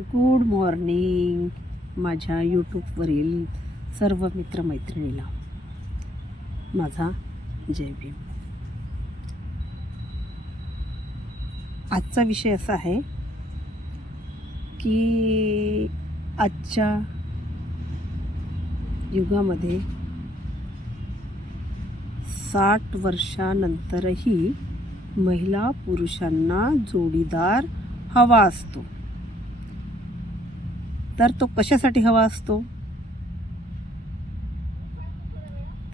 Good morning माझ्या यूट्यूबवरील सर्व मित्रमैत्रिणीला. माझा जय भीम. आजचा विषय असा आहे की आजच्या युगामध्ये साठ वर्षानंतरही महिला पुरुषांना जोडीदार हवा असतो. तर तो कशासाठी हवा असतो?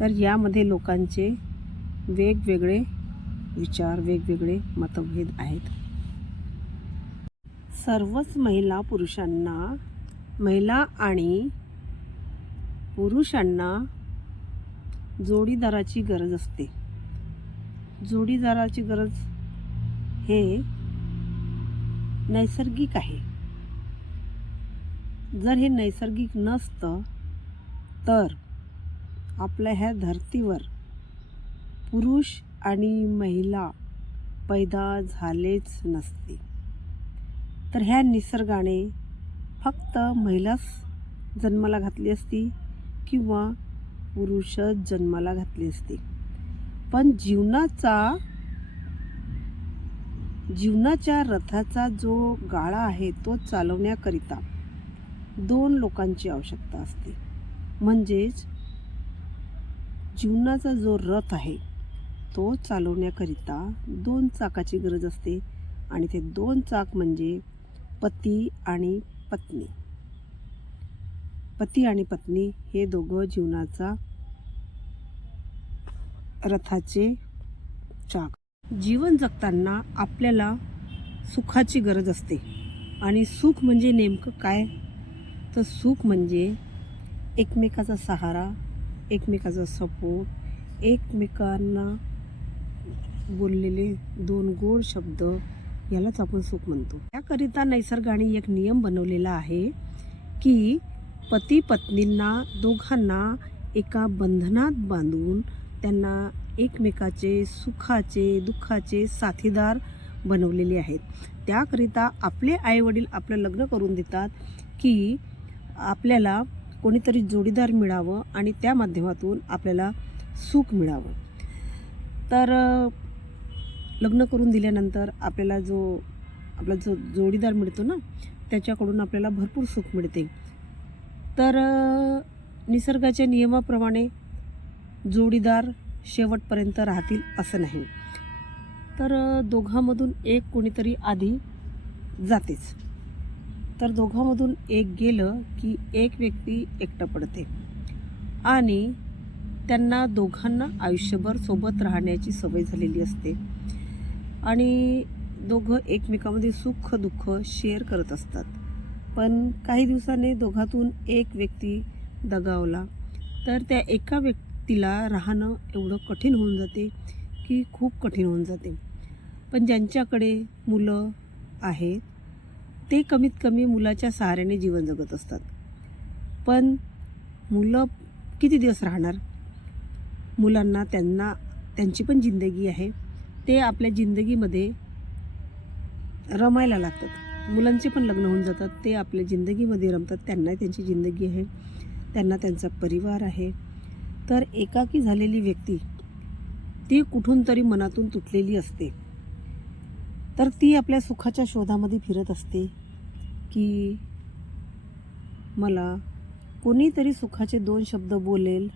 तर यामध्ये लोकांचे वेगवेगळे विचार वेगवेगळे मतभेद आहेत. सर्वच महिला पुरुषांना महिला आणि पुरुषांना जोडीदाराची गरज असते. जोडीदाराची गरज हे नैसर्गिक आहे. जर हे नैसर्गिक नसतं तर आपल्या ह्या धर्तीवर पुरुष आणि महिला पैदा झालेच नसते. तर ह्या निसर्गाने फक्त महिलाच जन्माला घातली असती किंवा पुरुषच जन्माला घातली असती. पण जीवनाचा जीवनाच्या रथाचा जो गाळा आहे तो चालवण्याकरिता दोन लोकांची आवश्यकता असते. म्हणजेच जीवनाचा जो रथ आहे तो चालवण्याकरिता दोन चाकाची गरज असते आणि ते दोन चाक म्हणजे पती आणि पत्नी. पती आणि पत्नी हे दोघं जीवनाचा रथाचे चाक. जीवन जगताना आपल्याला सुखाची गरज असते. आणि सुख म्हणजे नेमकं काय? तर सुख म्हणजे एकमेकाचा सहारा एकमेकाचा सपोर्ट एकमेकांना बोललेले दोन गोड शब्द यालाच आपण सुख म्हणतो. त्याकरिता नैसर्गाने एक नियम बनवलेला आहे की पती पत्नींना दोघांना एका बंधनात बांधून त्यांना एकमेकाचे सुखाचे दुःखाचे साथीदार बनवलेले आहेत. त्याकरिता आपले आईवडील आपलं लग्न करून देतात की आपल्याला कोणीतरी जोडीदार मिळावं आणि त्या माध्यमातून आपल्याला सुख मिळावं. तर लग्न करून दिल्यानंतर आपल्याला जो आपला जो जोडीदार मिळतो ना त्याच्याकडून आपल्याला भरपूर सुख मिळते. तर निसर्गाच्या नियमाप्रमाणे जोडीदार शेवटपर्यंत राहतील असं नाही. तर दोघांमधून एक कोणीतरी आधी जातेच. तर दोघांमधून एक गेलं की एक व्यक्ती एकटं पडते. आणि त्यांना दोघांना आयुष्यभर सोबत राहण्याची सवय झालेली असते. आणि दोघं एकमेकामध्ये सुख दुःख शेअर करत असतात. पण काही दिवसाने दोघातून एक व्यक्ती दगावला. तर त्या एका व्यक्तीला राहणं एवढं कठीण होऊन जाते की खूप कठीण होऊन जाते. पण ज्यांच्याकडे मुलं आहेत ते कमीत कमी मुलाच्या सहाऱ्याने जीवन जगत असतात. पण मुलं किती दिवस राहणार? मुलांना त्यांना त्यांची पण जिंदगी आहे. ते आपल्या जिंदगीमध्ये रमायला लागतात. मुलांचे पण लग्न होऊन जातात. ते आपल्या जिंदगीमध्ये रमतात. त्यांना त्यांची जिंदगी आहे. त्यांना त्यांचा परिवार आहे. तर एकाकी झालेली व्यक्ती ती कुठून तरी मनातून तुटलेली असते. तर ती आपल्या सुखाच्या शोधामध्ये फिरत असते की मला कोणीतरी सुखाचे दोन शब्द बोलेल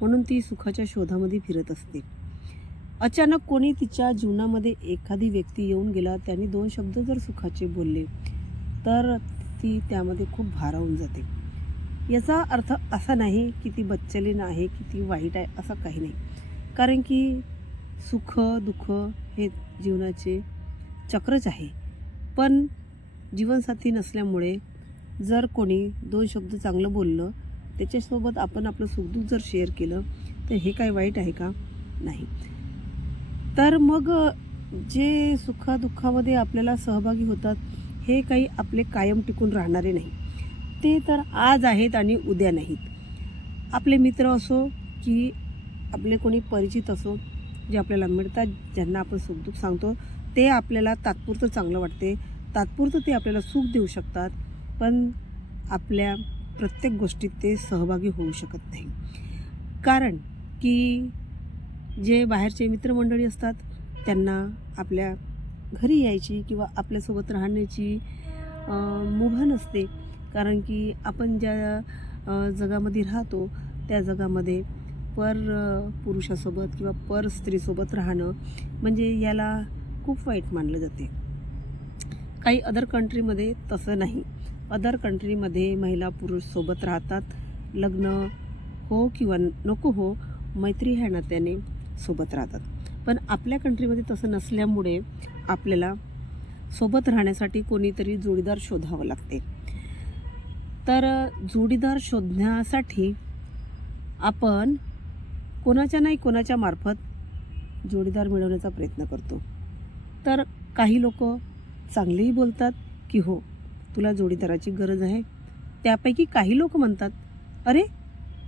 म्हणून ती सुखाच्या शोधामध्ये फिरत असते. अचानक कोणी तिच्या जीवनामध्ये एखादी व्यक्ती येऊन गेला त्यांनी दोन शब्द जर सुखाचे बोलले तर ती त्यामध्ये खूप भारावून जाते. याचा अर्थ असा नाही की ती बच्चलीन आहे की ती वाईट आहे असं काही नाही. कारण की सुख दुःख हे जीवनाचे चक्रच आहे. पण जीवनसाथी नसल्यामुळे जर कोणी दोन शब्द चांगलं बोललं त्याच्यासोबत आपण आपलं सुखदुःख जर शेअर केलं तर हे काय वाईट आहे का? नाही. तर मग जे सुखादुःखामध्ये आपल्याला सहभागी होतात हे काही आपले कायम टिकून राहणारे नाही. ते तर आज आहेत आणि उद्या नाहीत. आपले मित्र असो की आपले कोणी परिचित असो जे आपल्याला मिळतात ज्यांना आपण सुखदुःख सांगतो ते आपल्याला तात्पुरतं चांगलं वाटते. तात्पुरतं ते आपल्याला सुख देऊ शकतात. पण आपल्या प्रत्येक गोष्टीत ते सहभागी होऊ शकत नाही. कारण की जे बाहेरचे मित्रमंडळी असतात त्यांना आपल्या घरी यायची किंवा आपल्यासोबत राहण्याची मुभा नसते. कारण की आपण ज्या जगामध्ये राहतो त्या जगामध्ये पर पुरुषासोबत किंवा पर स्त्रीसोबत राहणं म्हणजे याला खूप वाईट मानलं जाते. काही अदर कंट्रीमध्ये तसं नाही. अदर कंट्रीमध्ये महिला पुरुष सोबत राहतात. लग्न हो किंवा नको हो मैत्री ह्या नात्याने सोबत राहतात. पण आपल्या कंट्रीमध्ये तसं नसल्यामुळे आपल्याला सोबत राहण्यासाठी कोणीतरी जोडीदार शोधावं लागते. तर जोडीदार शोधण्यासाठी आपण कोणाच्या नाही कोणाच्या मार्फत जोडीदार मिळवण्याचा प्रयत्न करतो. तर काही लोक चांगलेही बोलतात की हो तुला जोडीदाराची गरज आहे. त्यापैकी काही लोक म्हणतात अरे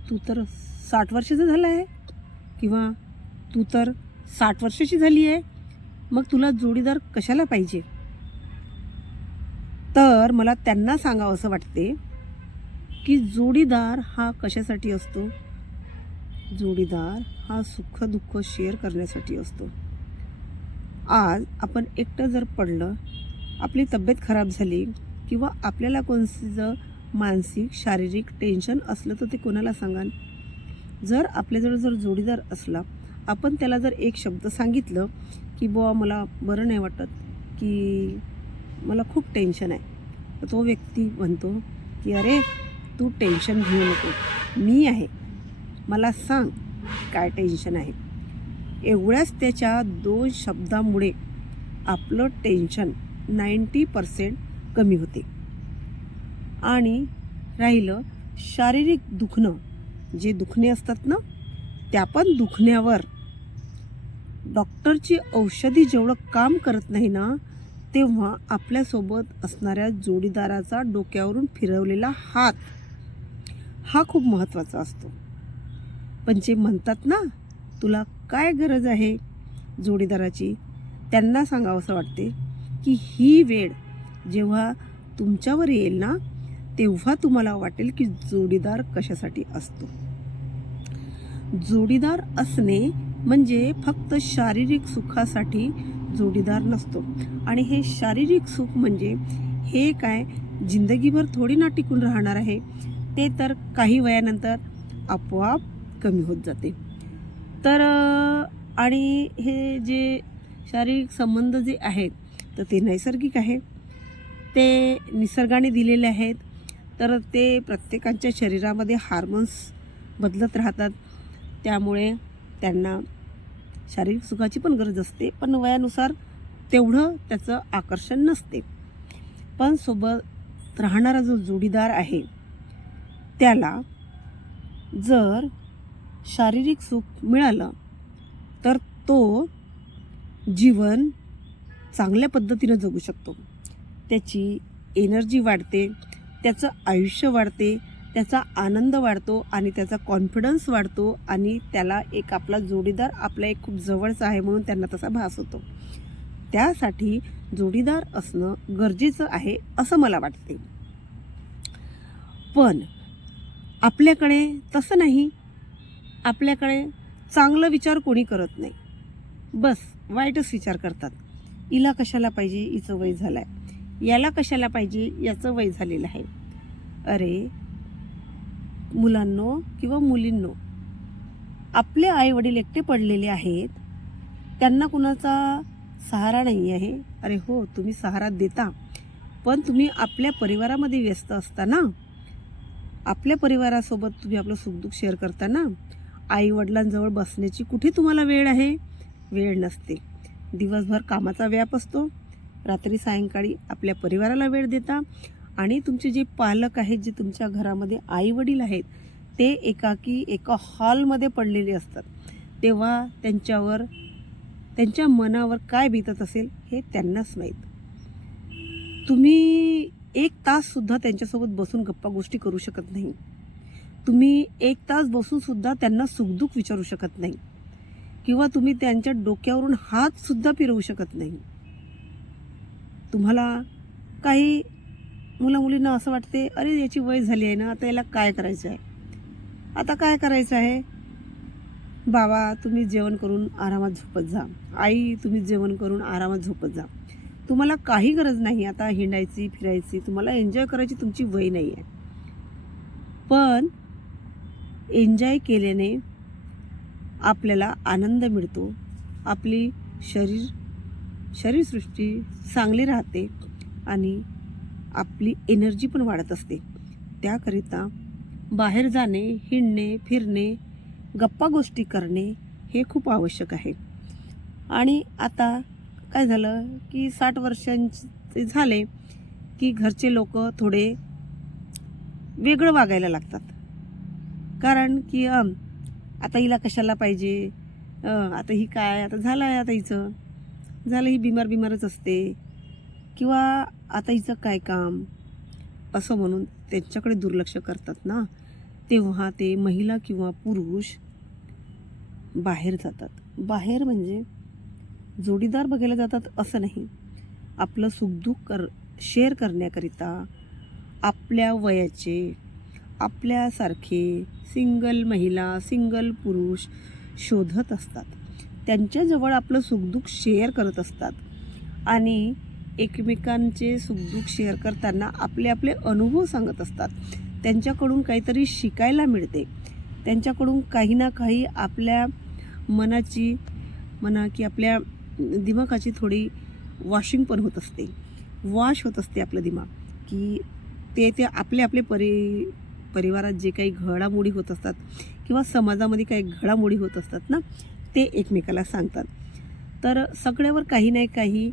तू तर साठ वर्षाचं झालं आहे. किंवा तू तर साठ वर्षाची झाली आहे. मग तुला जोडीदार कशाला पाहिजे? तर मला त्यांना सांगावं असं वाटते की जोडीदार हा कशासाठी असतो? जोडीदार हा सुख दुःख शेअर करण्यासाठी असतो. आज आपण एकटं जर पडलं आपली तब्येत खराब झाली किंवा आपल्याला कोणचं मानसिक शारीरिक टेन्शन असलं तर ते कोणाला सांगाल? जर आपल्याजवळ जर जोडीदार असला आपण त्याला जर एक शब्द सांगितलं की बुवा मला बरं नाही वाटत की मला खूप टेन्शन आहे. तर तो व्यक्ती म्हणतो की अरे तू टेन्शन घेऊ नको. मी आहे. मला सांग काय टेन्शन आहे. एवढ्याच त्याच्या दोन शब्दामुळे आपलं टेन्शन नाईंटी पर्सेंट कमी होते. आणि राहिलं शारीरिक दुखणं. जे दुखणे असतात ना त्या पण दुखण्यावर. डॉक्टरची औषधी जेवढं काम करत नाही ना तेव्हा आपल्यासोबत असणाऱ्या जोडीदाराचा डोक्यावरून फिरवलेला हात हा खूप महत्त्वाचा असतो. पण जे म्हणतात ना तुला काय गरज आहे? जोडीदाराची. त्यांना सांगावंसं वाटते की ही वेळ जेव्हा तुमच्यावर येईल ना तेव्हा तुम्हाला वाटेल की जोडीदार कशासाठी असतो. जोडीदार असणे म्हणजे फक्त शारीरिक सुखासाठी जोडीदार नसतो. आणि हे शारीरिक सुख म्हणजे हे काय जिंदगीभर थोडी ना टिकून राहणार आहे ते तर काही वयानंतर आपोआप कमी होत जाते. तर आणि हे जे शारीरिक संबंध जे आहेत तर ते नैसर्गिक आहे. ते निसर्गाने दिलेले आहेत. तर ते प्रत्येकाच्या शरीरामध्ये हार्मोन्स बदलत राहतात. त्यामुळे त्यांना शारीरिक सुखाची पण गरज असते पण वयानुसार तेवढं त्याचं आकर्षण नसते. पण सोबत राहणारा जो जोडीदार आहे त्याला जर शारीरिक सुख मिळालं तर तो जीवन चांगल्या पद्धतीनं जगू शकतो. त्याची एनर्जी वाढते त्याचं आयुष्य वाढते त्याचा आनंद वाढतो आणि त्याचा कॉन्फिडन्स वाढतो आणि त्याला एक आपला जोडीदार आपला एक खूप जवळचा आहे म्हणून त्यांना तसा भास होतो. त्यासाठी जोडीदार असणं गरजेचं आहे असं मला वाटते. पण आपल्याकडे तसं नाही. आपल्याकडे चांगलं विचार कोणी करत नाही. बस वाईटच विचार करतात. हिला कशाला पाहिजे हिचं वय झालं आहे याला कशाला पाहिजे याचं वय झालेलं आहे? अरे मुलांनो किंवा मुलींनो आपले आईवडील एकटे पडलेले आहेत. त्यांना कुणाचा सहारा नाही आहे. अरे हो तुम्ही सहारा देता. पण तुम्ही आपल्या परिवारामध्ये व्यस्त असताना आपल्या परिवारासोबत तुम्ही आपलं सुखदुःख शेअर करता आईवडिलांजवळ आई वडिलांजवळ बसण्याची कुठे तुम्हाला वेळ आहे? वेळ नसते. दिवसभर कामाचा व्याप असतो. रात्री सायंकाळी आपल्या परिवाराला वेळ देता आणि तुमचे जे पालक आहेत जे तुमच्या घरामध्ये आई वडील आहेत ते एकाकी एका हॉलमध्ये पडलेले असतात. तेव्हा त्यांच्यावर त्यांच्या मनावर काय बीतत असेल हे त्यांनाच माहीत. तुम्ही एक ताससुद्धा त्यांच्यासोबत बसून गप्पा गोष्टी करू शकत नाही. तुम्ही एक तास बसूनसुद्धा त्यांना सुखदुःख विचारू शकत नाही. किंवा तुम्ही त्यांच्या डोक्यावरून हातसुद्धा फिरवू शकत नाही. तुम्हाला काही मुलामुलींना असं वाटते अरे याची वय झाली आहे ना आता याला काय करायचं आहे? आता काय करायचं आहे? बाबा तुम्ही जेवण करून आरामात झोपत जा. आई तुम्ही जेवण करून आरामात झोपत जा. तुम्हाला काही गरज नाही आता हिंडायची फिरायची तुम्हाला एन्जॉय करायची तुमची वय नाही आहे पण एन्जॉय केल्याने आपल्याला आनंद मिळतो. आपली शरीर शरीरसृष्टी चांगली राहते आणि आपली एनर्जी पण वाढत असते. त्याकरिता बाहेर जाणे हिंडणे फिरणे गप्पा गोष्टी करणे हे खूप आवश्यक आहे. आणि आता काय झालं की साठ वर्षांचे झाले की घरचे लोक थोडे वेगळं वागायला लागतात. कारण की आता हिला कशाला पाहिजे? आता ही काय? आता झालं आहे आता हिचं. झालं ही बिमार बिमारच असते. किंवा आता हिचं काय काम? असं म्हणून त्यांच्याकडे दुर्लक्ष करतात ना. तेव्हा ते महिला किंवा पुरुष बाहेर जातात. बाहेर म्हणजे जोडीदार बघायला जातात असं नाही. आपलं सुखदुःख कर शेअर करण्याकरिता आपल्या वयाचे आपल्यासारखे सिंगल महिला सिंगल पुरुष शोधत असतात. त्यांच्याजवळ आपलं सुखदुःख शेअर करत असतात. आणि एकमेकांचे सुखदुःख शेअर करताना आपले आपले अनुभव सांगत असतात. त्यांच्याकडून काहीतरी शिकायला मिळते. त्यांच्याकडून काही ना काही आपल्या मनाची म्हणा की आपल्या दिमागाची थोडी वॉशिंग पण होत असते. वॉश होत असते आपलं दिमाग. की ते ते आपले आपले परि परिवारात जे काही घडामोडी होत असतात किंवा समाजामध्ये काही घडामोडी होत असतात ना ते एकमेकाला सांगतात. तर सगळ्यावर काही नाही काही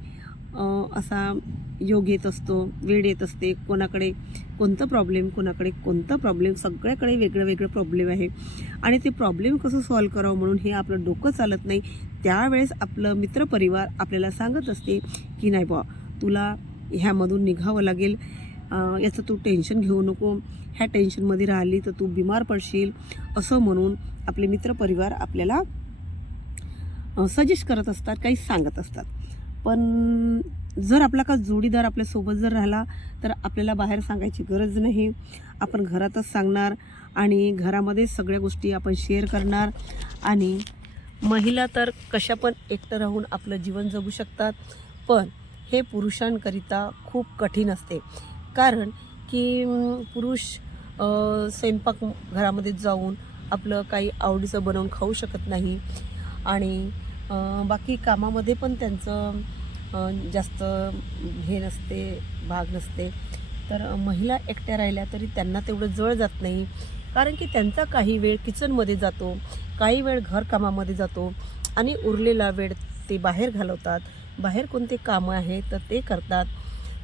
असा योग येत असतो वेळ येत असते. कोणाकडे कोणतं प्रॉब्लेम कोणाकडे कोणतं प्रॉब्लेम सगळ्याकडे वेगळं वेगळं प्रॉब्लेम आहे. आणि ते प्रॉब्लेम कसं सॉल्व करावं म्हणून हे आपलं डोकं चालत नाही. त्यावेळेस आपलं मित्रपरिवार आपल्याला सांगत असते की नाही बा तुला ह्यामधून निघावं लागेल. याचं तू टेन्शन घेऊ नको. ह्या टेन्शनमध्ये राहिली तर तू बिमार पडशील असं म्हणून आपले मित्रपरिवार आपल्याला सजेस्ट करत असतात काही सांगत असतात. पण जर आपला का जोडीदार आपल्यासोबत जर राहिला तर आपल्याला बाहेर सांगायची गरज नाही. आपण घरातच सांगणार आणि घरामध्ये सगळ्या गोष्टी आपण शेअर करणार. आणि महिला तर कशा पण एकटं राहून आपलं जीवन जगू शकतात पण हे पुरुषांकरिता खूप कठीण असते. कारण की पुरुष स्वयंपाक घरामध्ये जाऊन आपलं काही आवडीचं बनवून खाऊ शकत नाही. आणि बाकी कामामध्ये पण त्यांचं जास्त हे नसते भाग नसते. तर महिला एकट्या राहिल्या तरी त्यांना तेवढं जळ जात नाही. कारण की त्यांचा काही वेळ किचनमध्ये जातो काही वेळ घरकामामध्ये जातो आणि उरलेला वेळ ते बाहेर घालवतात. बाहेर कोणते कामं आहे तर ते करतात.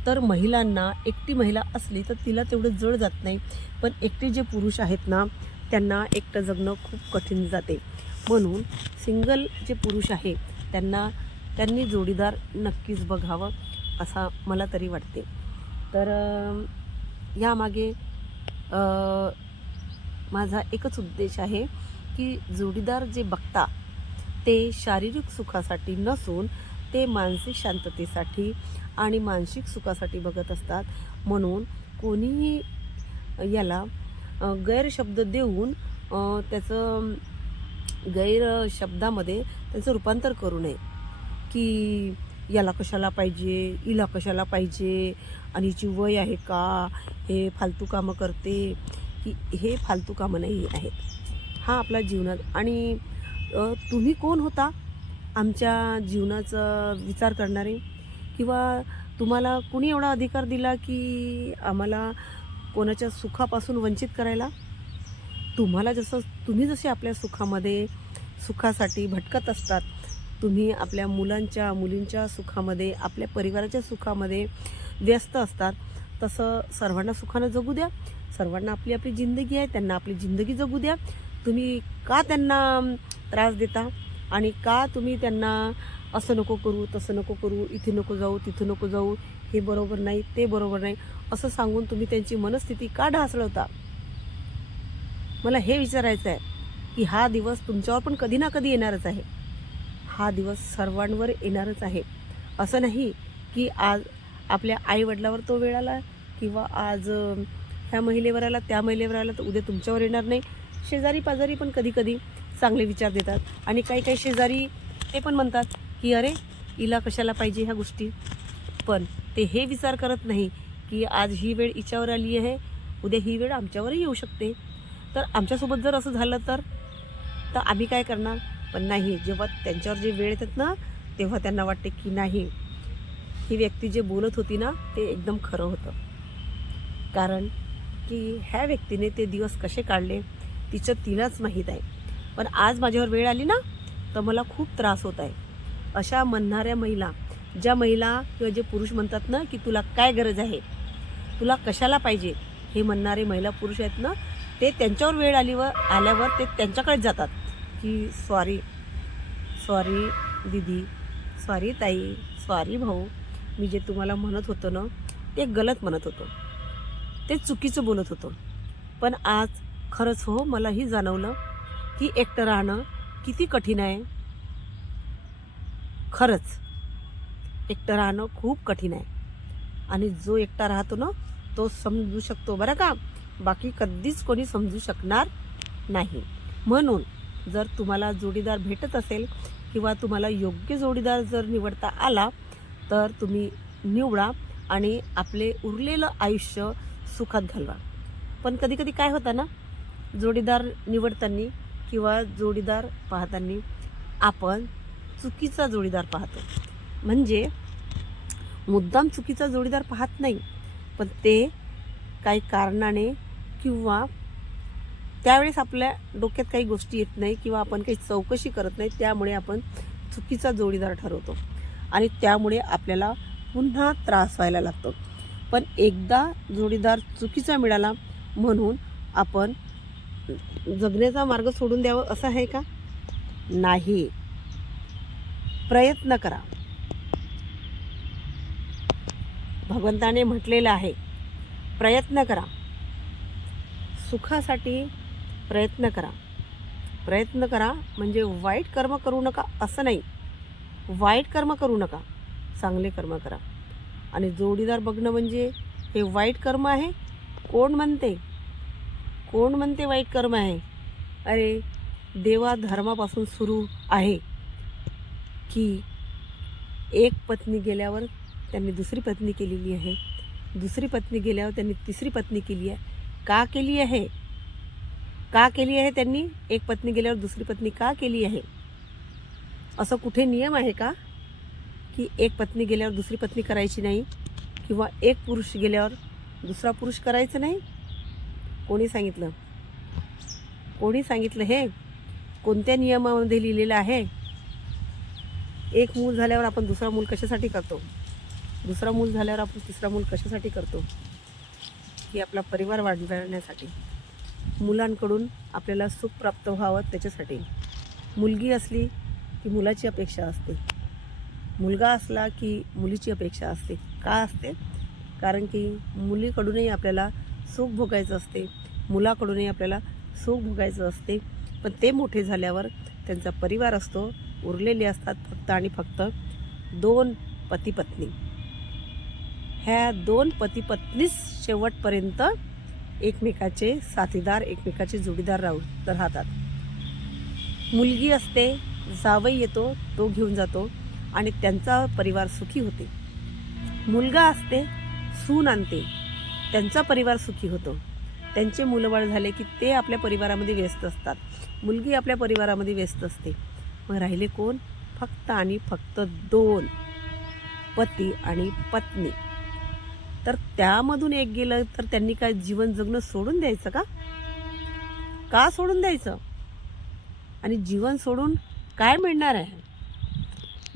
तर महिलांना एकटी महिला असली तर तिला तेवढं जड जात नाही. पण एकटे जे पुरुष आहेत ना त्यांना एकटं जगणं खूप कठीण जाते. म्हणून सिंगल जे पुरुष आहे त्यांना त्यांनी जोडीदार नक्कीच बघावं असा मला तरी वाटते. तर यामागे माझा एकच उद्देश आहे की जोडीदार जे बघता ते शारीरिक सुखासाठी नसून ते मानसिक शांततेसाठी आणि मानसिक सुखासाठी बघत असतात. म्हणून कोणीही याला गैरशब्द देऊन त्याचं गैरशब्दामध्ये त्याचं रूपांतर करू नये. की याला कशाला पाहिजे हिला कशाला पाहिजे आणि हिची वय आहे का हे फालतू कामं करते की हे फालतू कामं नाही आहेत हा आपला जीवनात आणि तुम्ही कोण होता? आमच्या जीवनाचा विचार करणारे किंवा तुम्हाला कुणी एवढा अधिकार दिला की आम्हाला कोणाच्या सुखापासून वंचित करायला? तुम्हाला जसं तुम्ही जसे आपल्या सुखामध्ये सुखासाठी भटकत असतात तुम्ही आपल्या मुलांच्या मुलींच्या सुखामध्ये आपल्या परिवाराच्या सुखामध्ये व्यस्त असतात तसं सर्वांना सुखानं जगू द्या. सर्वांना आपली आपली जिंदगी आहे त्यांना आपली जिंदगी जगू द्या. तुम्ही का त्यांना त्रास देता? आणि का तुम्ही त्यांना असं नको करू तसं नको करू इथे नको जाऊ तिथे नको जाऊ हे बरोबर नाही ते बरोबर नाही असं सांगून तुम्ही त्यांची मनस्थिती का ढासळवता मला हे विचारायचं आहे की हा दिवस तुमच्यावर पण कधी ना कधी येणारच आहे. हा दिवस सर्वांवर येणारच आहे. असं नाही की आज आपल्या आईवडिलावर तो वेळ आला किंवा आज ह्या महिलेवर आला त्या महिलेवर आला तर उद्या तुमच्यावर येणार नाही. शेजारी पाजारी पण कधी कधी चांगले विचार देतात आणि काही काही शेजारी ते पण म्हणतात की अरे हिला कशाला पाहिजे ह्या गोष्टी? पण ते हे विचार करत नाही की आज ही वेळ हिच्यावर आली आहे उद्या ही वेळ आमच्यावरही येऊ शकते. तर आमच्यासोबत जर असं झालं तर? तर आम्ही काय करणार? पण नाही जेव्हा त्यांच्यावर जे वेळ येतात ना तेव्हा त्यांना वाटते की नाही ही व्यक्ती जे बोलत होती ना ते एकदम खरं होतं. कारण की ह्या व्यक्तीने ते दिवस कसे काढले तिचं तिलाच माहीत आहे. पण आज माझ्यावर वेळ आली ना तर मला खूप त्रास होत आहे. अशा म्हणणाऱ्या महिला ज्या महिला किंवा जे पुरुष म्हणतात ना की तुला काय गरज आहे? तुला कशाला पाहिजे? हे म्हणणारे महिला पुरुष आहेत ना ते त्यांच्यावर वेळ आलीवर आल्यावर ते त्यांच्याकडे जातात. की सॉरी सॉरी दिदी सॉरी ताई सॉरी भाऊ मी जे तुम्हाला म्हणत होतो ना ते गलत म्हणत होतो. ते चुकीचं बोलत होतो. पण आज खरंच हो मलाही जाणवलं की एकटं राहणं किती कठीण आहे. खरंच एकटं राहणं खूप कठीण आहे. आणि जो एकटा राहतो ना तो समजू शकतो. बरं का? बाकी कधीच कोणी समजू शकणार नाही. म्हणून जर तुम्हाला जोडीदार भेटत असेल किंवा तुम्हाला योग्य जोडीदार जर निवडता आला तर तुम्ही निवडा आणि आपले उरलेलं आयुष्य सुखात घालवा. पण कधीकधी काय होतं ना जोडीदार निवडताना किंवा जोडीदार पाहताना आपण चुकीचा जोडीदार पाहतो. म्हणजे मुद्दाम चुकीचा जोडीदार पाहत नाही पण ते काही कारणाने किंवा त्यावेळेस आपल्या डोक्यात काही गोष्टी येत नाही किंवा आपण काही चौकशी करत नाही त्यामुळे आपण चुकीचा जोडीदार ठरवतो. आणि त्यामुळे आपल्याला पुन्हा त्रास व्हायला लागतो. पण एकदा जोडीदार चुकीचा मिळाला म्हणून आपण जगण्याचा मार्ग सोडून द्यावं असं आहे का? नाही. प्रयत्न करा. भगवंताने म्हटलेलं आहे प्रयत्न करा. सुखासाठी प्रयत्न करा. प्रयत्न करा म्हणजे वाईट कर्म करू नका असं नाही. वाईट कर्म करू नका चांगले कर्म करा. आणि जोडीदार बघणं म्हणजे हे वाईट कर्म आहे कोण म्हणते? कोण म्हणते वाईट कर्म आहे? अरे देवा धर्मापासून सुरू आहे. की एक पत्नी गेल्यावर त्यांनी दुसरी पत्नी केलेली आहे. दुसरी पत्नी गेल्यावर त्यांनी तिसरी पत्नी केली आहे. का केली आहे? का केली आहे त्यांनी? एक पत्नी गेल्यावर दुसरी पत्नी का केली आहे? असं कुठे नियम आहे का? की एक पत्नी गेल्यावर दुसरी पत्नी करायची नाही किंवा एक पुरुष गेल्यावर दुसरा पुरुष करायचं नाही? कोणी सांगितलं? कोणी सांगितलं हे? कोणत्या नियमामध्ये लिहिलेलं आहे? एक मूल झाल्यावर आपण दुसरा मूल कशासाठी करतो? दुसरा मूल झाल्यावर आपण तिसरा मूल कशासाठी करतो? की आपला परिवार वाढवण्यासाठी. मुलांकडून आपल्याला सुख प्राप्त व्हावं त्याच्यासाठी. मुलगी असली की मुलाची अपेक्षा असते. मुलगा असला की मुलीची अपेक्षा असते. का असते? कारण की मुलीकडूनही आपल्याला सुख भोगायचं असते. मुलाकडूनही आपल्याला सुख भोगायचं असते. पण ते मोठे झाल्यावर त्यांचा परिवार असतो. उरलेले असतात फक्त आणि फक्त दोन पतीपत्नी. ह्या दोन पतीपत्नीच शेवटपर्यंत एकमेकाचे साथीदार एकमेकाचे जोडीदार राहू राहतात. मुलगी असते जावई येतो तो घेऊन जातो आणि त्यांचा परिवार सुखी होते. मुलगा असते सून आणते. त्यांचा परिवार सुखी होतो. त्यांचे मुलंबाळ झाले की ते आपल्या परिवारामध्ये व्यस्त असतात. मुलगी आपल्या परिवारामध्ये व्यस्त असते. मग राहिले कोण? फक्त आणि फक्त दोन पती आणि पत्नी. तर त्यामधून एक गेलं तर त्यांनी काय जीवन जगणं सोडून द्यायचं का? का सोडून द्यायचं? आणि जीवन सोडून काय मिळणार आहे?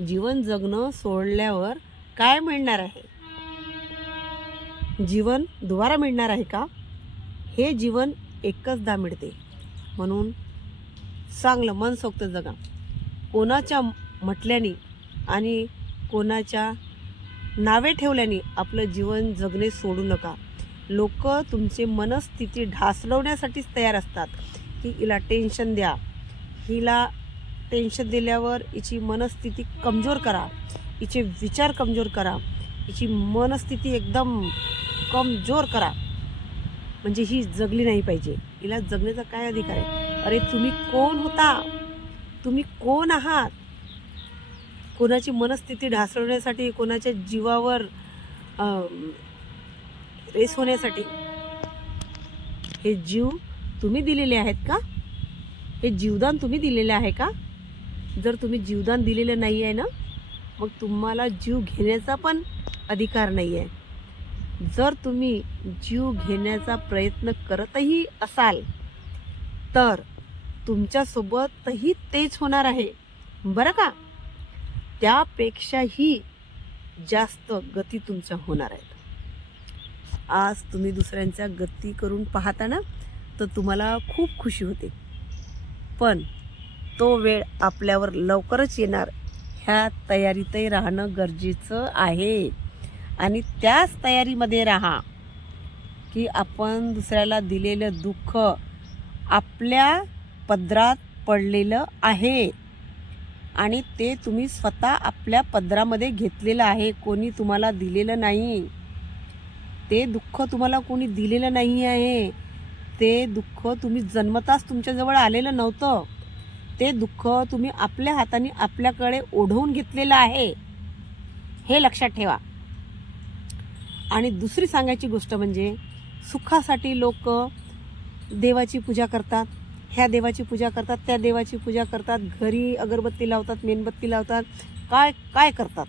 जीवन जगणं सोडल्यावर काय मिळणार आहे? जीवन दुबारा मिळणार आहे का? हे जीवन एकचदा मिळते. म्हणून चांगलं मन सोक्त जगा. कोणाच्या म्हटल्याने आणि कोणाच्या नावे ठेवल्याने आपलं जीवन जगणे सोडू नका. लोक तुमचे मनस्थिती ढासळवण्यासाठीच तयार असतात. की हिला टेन्शन द्या. हिला टेन्शन दिल्यावर हिची मनस्थिती कमजोर करा. हिचे विचार कमजोर करा. हिची मनस्थिती एकदम कमजोर करा. म्हणजे ही जगली नाही पाहिजे. हिला जगण्याचा काय अधिकार आहे? अरे तुम्ही कोण होता? तुम्ही कोण आहात? कोणाची मनस्थिती ढासळण्यासाठी कोणाच्या जीवावर रेस होण्यासाठी? हे जीव तुम्ही दिलेले आहेत का? हे जीवदान तुम्ही दिलेले आहे का? जर तुम्ही जीवदान दिलेलं नाही आहे ना मग तुम्हाला जीव घेण्याचा पण अधिकार नाही आहे जर तुम्ही जीव घेण्याचा प्रयत्न करतही असाल तर तुमच्यासोबतही तेच होणार आहे. बरं का? त्यापेक्षाही जास्त गती तुमच्या होणार आहेत. आज तुम्ही दुसऱ्यांच्या गती करून पाहता ना तर तुम्हाला खूप खुशी होते. पण तो वेळ आपल्यावर लवकरच येणार. ह्या तयारीतही राहणं गरजेचं आहे. आणि त्याच तयारीमध्ये राहा की आपण दुसऱ्याला दिलेलं दुःख आपल्या पदरात पडलेलं आहे. आणि ते तुम्ही स्वतः आपल्या पदरामध्ये घेतलेलं आहे. कोणी तुम्हाला दिलेलं नाही. ते दुःख तुम्हाला कोणी दिलेलं नाही आहे. ते दुःख तुम्ही जन्मताच तुमच्याजवळ आलेलं नव्हतं. ते दुःख तुम्ही आपल्या हाताने आपल्याकडे ओढवून घेतलेलं आहे. हे लक्षात ठेवा. आणि दुसरी सांगायची गोष्ट म्हणजे सुखासाठी लोक देवाची पूजा करतात. ह्या देवाची पूजा करतात त्या देवाची पूजा करतात. घरी अगरबत्ती लावतात मेणबत्ती लावतात. काय काय करतात?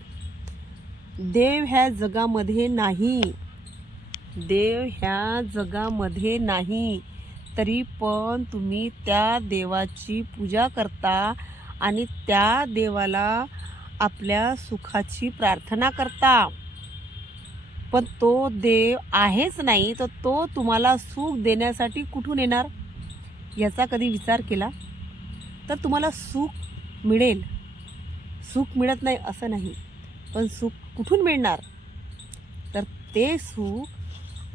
देव ह्या जगामध्ये नाही. देव ह्या जगामध्ये नाही. तरी पण तुम्ही त्या देवाची पूजा करता आणि त्या देवाला आपल्या सुखाची प्रार्थना करता. पण तो देव आहेच नाही तर तो तुम्हाला सुख देण्यासाठी कुठून येणार? याचा कधी विचार केला? तर तुम्हाला सुख मिळेल. सुख मिळत नाही असं नाही. पण सुख कुठून मिळणार? तर ते सुख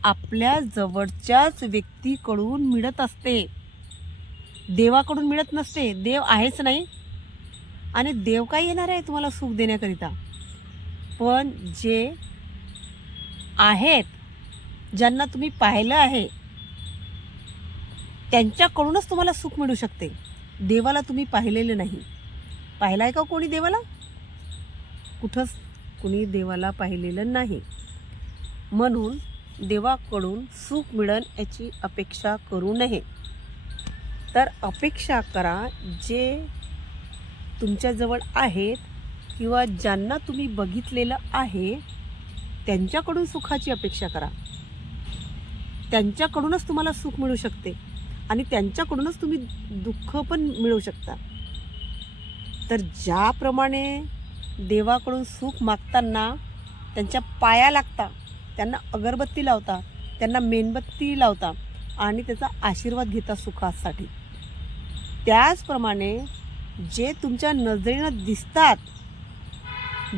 आपल्या जवळच्याच व्यक्तीकडून मिळत असते. देवाकडून मिळत नसते. देव आहेच नाही. आणि देव काय येणार आहे तुम्हाला सुख देण्याकरिता? पण जे आहेत ज्यांना तुम्ही पाहिलं आहे त्यांच्याकडूनच तुम्हाला सुख मिळू शकते. देवाला तुम्ही पाहिलेलं नाही. पाहिलं आहे का कोणी देवाला? कुठंच कुणी देवाला पाहिलेलं नाही. म्हणून देवाकडून सुख मिळन याची अपेक्षा करू नये. तर अपेक्षा करा जे तुमच्याजवळ आहेत किंवा ज्यांना तुम्ही बघितलेलं आहे त्यांच्याकडून सुखाची अपेक्षा करा. त्यांच्याकडूनच तुम्हाला सुख मिळू शकते. आणि त्यांच्याकडूनच तुम्ही दुःख पण मिळवू शकता. तर ज्याप्रमाणे देवाकडून सुख मागताना त्यांच्या पाया लागता त्यांना अगरबत्ती लावता त्यांना मेणबत्ती लावता आणि त्याचा आशीर्वाद घेता सुखासाठी. त्याचप्रमाणे जे तुमच्या नजरेनं दिसतात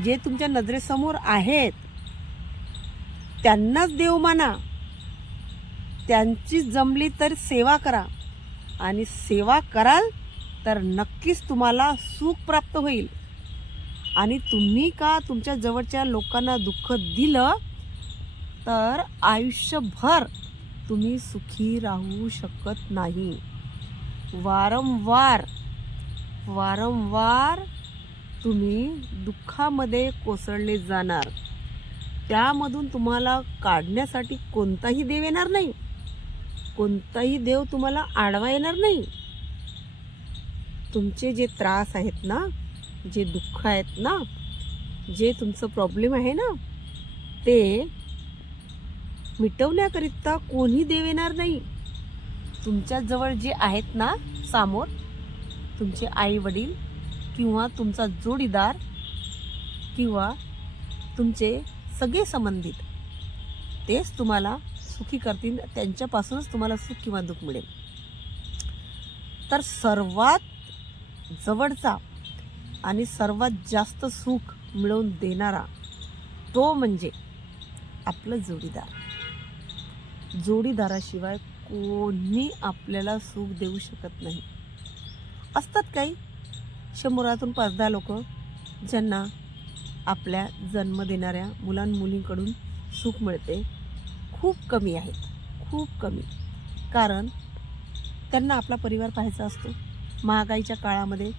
जे तुमच्या नजरेसमोर आहेत त्यांनाच देव माना. त्यांची जमली तर सेवा करा. आणि सेवा कराल तर नक्कीच तुम्हाला सुख प्राप्त होईल. आणि तुम्ही का तुमच्या जवळच्या लोकांना दुःख दिलं तर आयुष्यभर तुम्ही सुखी राहू शकत नाही. वारंवार वारंवार तुम्ही दुःखामध्ये कोसळले जाणार. त्यामधून तुम्हाला काढण्यासाठी कोणताही देव येणार नाही. कोणताही देव तुम्हाला आडवा येणार नाही. तुमचे जे त्रास आहेत ना जे दुःख आहेत ना जे तुमचं प्रॉब्लेम आहे ना ते मिटवण्याकरिता कोणी देव येणार नाही. तुमच्याजवळ जे आहेत ना सामोर तुमचे आई वडील किंवा तुमचा जोडीदार किंवा तुमचे सगळे संबंधित तेच तुम्हाला सुखी करतील त्यांच्यापासूनच तुम्हाला सुख किंवा दुःख मिळेल. तर सर्वात जवळचा आणि सर्वात जास्त सुख मिळवून देणारा तो म्हणजे आपलं जोडीदार. जोडीदाराशिवाय कोणी आपल्याला सुख देऊ शकत नाही. असतात काही शंभरातून पाच दहा लोक ज्यांना आपल्या जन्म देणाऱ्या मुलांमुलींकडून सुख मिळते. खूप कमी आहेत. खूप कमी. कारण त्यांना आपला परिवार पाहायचा असतो. महागाईच्या काळामध्ये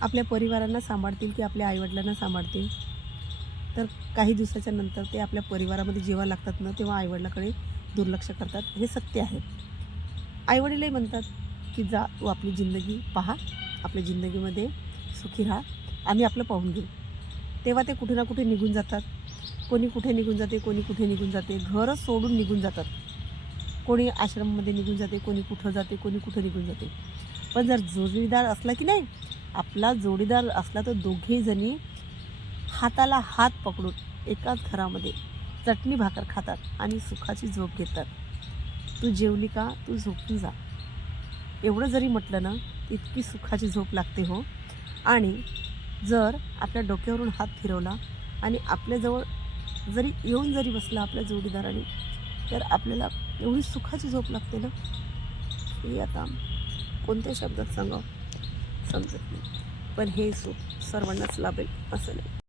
आपल्या परिवारांना सांभाळतील की आपल्या आईवडिलांना सांभाळतील. तर काही दिवसाच्या नंतर ते आपल्या परिवारामध्ये जेव्हा लागतात ना तेव्हा आईवडिलाकडे दुर्लक्ष करतात. हे सत्य आहे. आईवडीलही म्हणतात की जा तू आपली जिंदगी पहा. आपल्या जिंदगीमध्ये सुखी राहा. आम्ही आपलं पाहून घेऊ. तेव्हा ते कुठे ना कुठे निघून जातात. कोणी कुठे निघून जाते कोणी कुठे निघून जाते. घरच सोडून निघून जातात. कोणी आश्रममध्ये निघून जाते कोणी कुठं जाते कोणी कुठं निघून जाते. पण जर जोडीदार असला की नाही आपला जोडीदार असला तर दोघेही जणी हाताला हात पकडून एकाच घरामध्ये चटणी भाकर खातात आणि सुखाची झोप घेतात. तू जेवली का? तू झोपून जा. एवढं जरी म्हटलं ना इतकी सुखाची झोप लागते हो. आणि जर आपल्या डोक्यावरून हात फिरवला आणि आपल्याजवळ जरी येऊन जरी बसला आपल्या जोडीदाराने तर आपल्याला एवढी सुखाची झोप लागते ना? हे आता कोणत्या शब्दात सांगावं? समजत नाही. पण हे सुख सर्वांनाच लाभेल असं नाही.